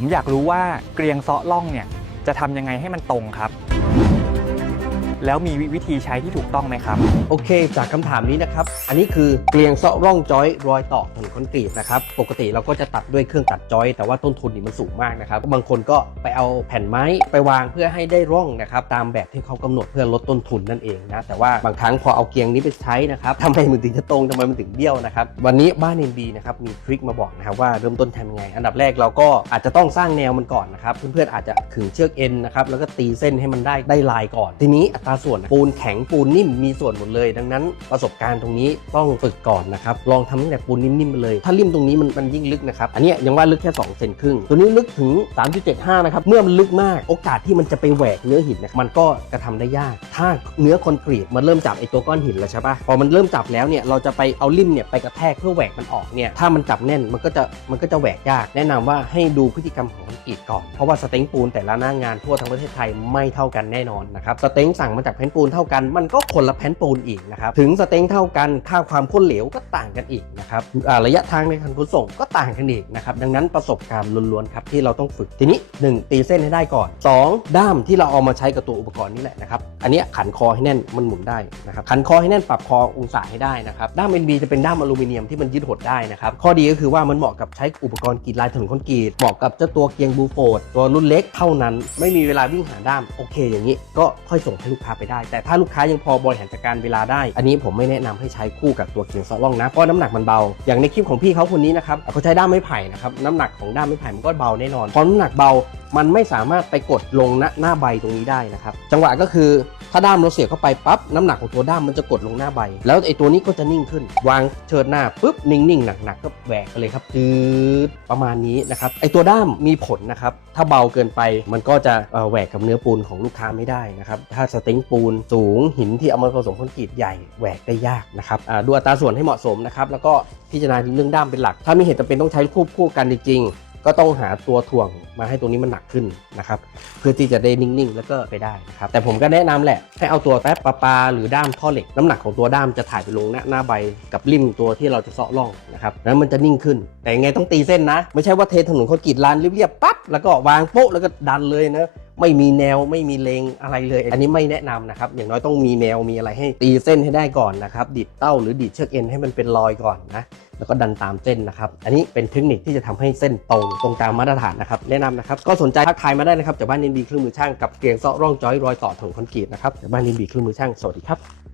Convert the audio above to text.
ผมอยากรู้ว่าเกรียงเซาะล่องเนี่ยจะทำยังไงให้มันตรงครับ แล้วมีวิธีใช้ที่ถูกต้องไหมครับ โอเค จากคำถามนี้นะครับ อันนี้คือเกลียงเซาะร่องจอยรอยต่อถนนคอนกรีตนะครับ ปกติเราก็จะตัดด้วยเครื่องตัดจอย แต่ว่าต้นทุนนี่มันสูงมากนะครับ บางคนก็ไปเอาแผ่นไม้ไปวางเพื่อให้ได้ร่องนะครับ ตามแบบที่เขากำหนดเพื่อลดต้นทุนนั่นเองนะ แต่ว่าบางครั้งพอเอาเกลียงนี้ไปใช้นะครับทำไมมันถึงจะตรงทำไมมันถึงเบี้ยวนะครับ วันนี้บ้านเอ็นบีนะครับมีทริคมาบอกนะครับว่าเริ่มต้นทำยังไง อันดับแรกเราก็อาจจะต้องสร้างแนวมันก่อนนะครับ เพื่อนๆอาจจะขึงเชือกเอ็นนะครับ แล้วก็ตีเส้นให้มันได้ได้ลายก่อน ทีนี้อัตราส่วนปูนแข็งปูนนิ่มมีส่วนหมดเลย ดังนั้นประสบการณ์ตรงนี้ต้องฝึกก่อนนะครับลองทำตั้งแต่ปูนนิ่มๆไปเลย ถ้าริมตรงนี้มันมันยิ่งลึกนะครับอันนี้ยังว่าลึกแค่2เซนครึ่งตัวนี้ลึกถึง 3.75 นะครับเมื่อมันลึกมากโอกาสที่มันจะไปแหวกเนื้อหินนยมันก็กระทำได้ยาก ถ้าเนื้อคอนกรีตมันเริ่มจับไอตัวก้อนหินแล้วใช่ปะพอมันเริ่มจับแล้วเนี่ยเราจะไปเอาริมเนี่ยไปกระแทกเพื่อแหวกมันออกเนี่ยถ้ามันจับแน่นมันก็จะมันก็จะแหวกยาก แนะนำว่าให้ดูพฤติกรรมของคอนกรีตก่อนเพราะว่าสเต็งปูนแต่ละหน้างานทั่วทั้งประเทศไทยไม่เท่ากันแน่นอนนะครับสเต็งสั่งมาจากแผ่นปูนเท่ากัน มันก็คนละแผ่นปูนอีกนะครับ ถึงสเต็งเท่ากัน ค่าความข้นเหลวก็ต่างกันอีกนะครับอ่าระยะทางในการขนส่งก็ต่างกันอีกนะครับ ดังนั้นประสบการณ์ล้วนๆครับที่เราต้องฝึก ทีนี้ 1 ตีเส้นให้ได้ก่อน 2 ด้ามที่เราเอามาใช้กับตัวอุปกรณ์นี่แหละนะครับ อันนี้ขันคอให้แน่นมันหมุนได้นะครับ ขันคอให้แน่นปรับคอองศาให้ได้นะครับ ด้าม NB จะเป็นด้ามอลูมิเนียมที่มันยืดหดได้นะครับ ข้อดีก็คือว่ามันเหมาะกับใช้อุปกรณ์กรีดลายถนนคอนกรีต เหมาะกับเจ้าตัวเกียงบูโฟดตัวรุ่นเล็กเท่านั้น ไม่มีเวลาวิ่งหาด้าม โอเค อย่างนี้ก็ค่อยส่งให้ลูกค้าไปได้ แต่ถ้าลูกค้ายังพอบริหารจัดการเวลาได้ อันนี้ผมไม่แนะนำให้ใช้คู่กับตัวเกียงซอล่องนะเพราะน้ำหนักมันเบา อย่างในคลิปของพี่เขาคนนี้นะครับเขาใช้ด้ามไม้ไผ่นะครับน้ำหนักของด้ามไม้ไผ่มันก็เบาแน่นอนพอน้ำหนักเบา มันไม่สามารถไปกดลงหน้าหน้าใบตรงนี้ได้นะครับ จังหวะก็คือถ้าด้ามเราเสียบเข้าไปปั๊บน้ำหนักของตัวด้ามมันจะกดลงหน้าใบ แล้วไอ้ตัวนี้ก็จะนิ่งขึ้น วางเชิดหน้าปุ๊บนิ่งๆหนักๆก็แหวกเลยครับจืดประมาณนี้นะครับไอ้ตัวด้ามมีผลนะครับถ้าเบาเกินไปมันก็จะแหวกกับเนื้อปูนของลูกค้าไม่ได้นะครับถ้าสต็งปูนสูงหินที่เอามาผสมคอนกรีตใหญ่แหวกได้ยากนะครับดูอัตราส่วนให้เหมาะสมนะครับแล้วก็พิจารณาเรื่องด้ามเป็นหลัก ถ้ามีเหตุจำเป็นต้องใช้ควบคู่กันจริงๆ ก็ต้องหาตัวถ่วงมาให้ตัวนี้มันหนักขึ้นนะครับ เพื่อที่จะได้นิ่งๆ แล้วก็ไปได้นะครับ แต่ผมก็แนะนำแหละให้เอาตัวแป๊บปลาปลาหรือด้ามท่อเหล็ก น้ำหนักของตัวด้ามจะถ่ายไปลงหน้าหน้าใบกับริมตัวที่เราจะเซาะร่องนะครับแล้วมันจะนิ่งขึ้น แต่ยังไงต้องตีเส้นนะ ไม่ใช่ว่าเทถนนคอนกรีตลานเรียบๆปั๊บแล้วก็วางโป๊ะแล้วก็ดันเลยนะไม่มีแนวไม่มีเลงอะไรเลย อันนี้ไม่แนะนำนะครับ อย่างน้อยต้องมีแนวมีอะไรให้ตีเส้นให้ได้ก่อนนะครับดีดเต้าหรือดีดเชือกเอ็นให้มันเป็นรอยก่อนนะ แล้วก็ดันตามเส้นนะครับ อันนี้เป็นเทคนิคที่จะทำให้เส้นตรงตรงตามมาตรฐานนะครับ แนะนำนะครับ ก็สนใจทักทายมาได้นะครับจากบ้านนินบีเครื่องมือช่างกับเกรียงเซาะร่องจอยรอยต่อถงคอนกรีตนะครับจากบ้านนินบีเครื่องมือช่างสวัสดีครับ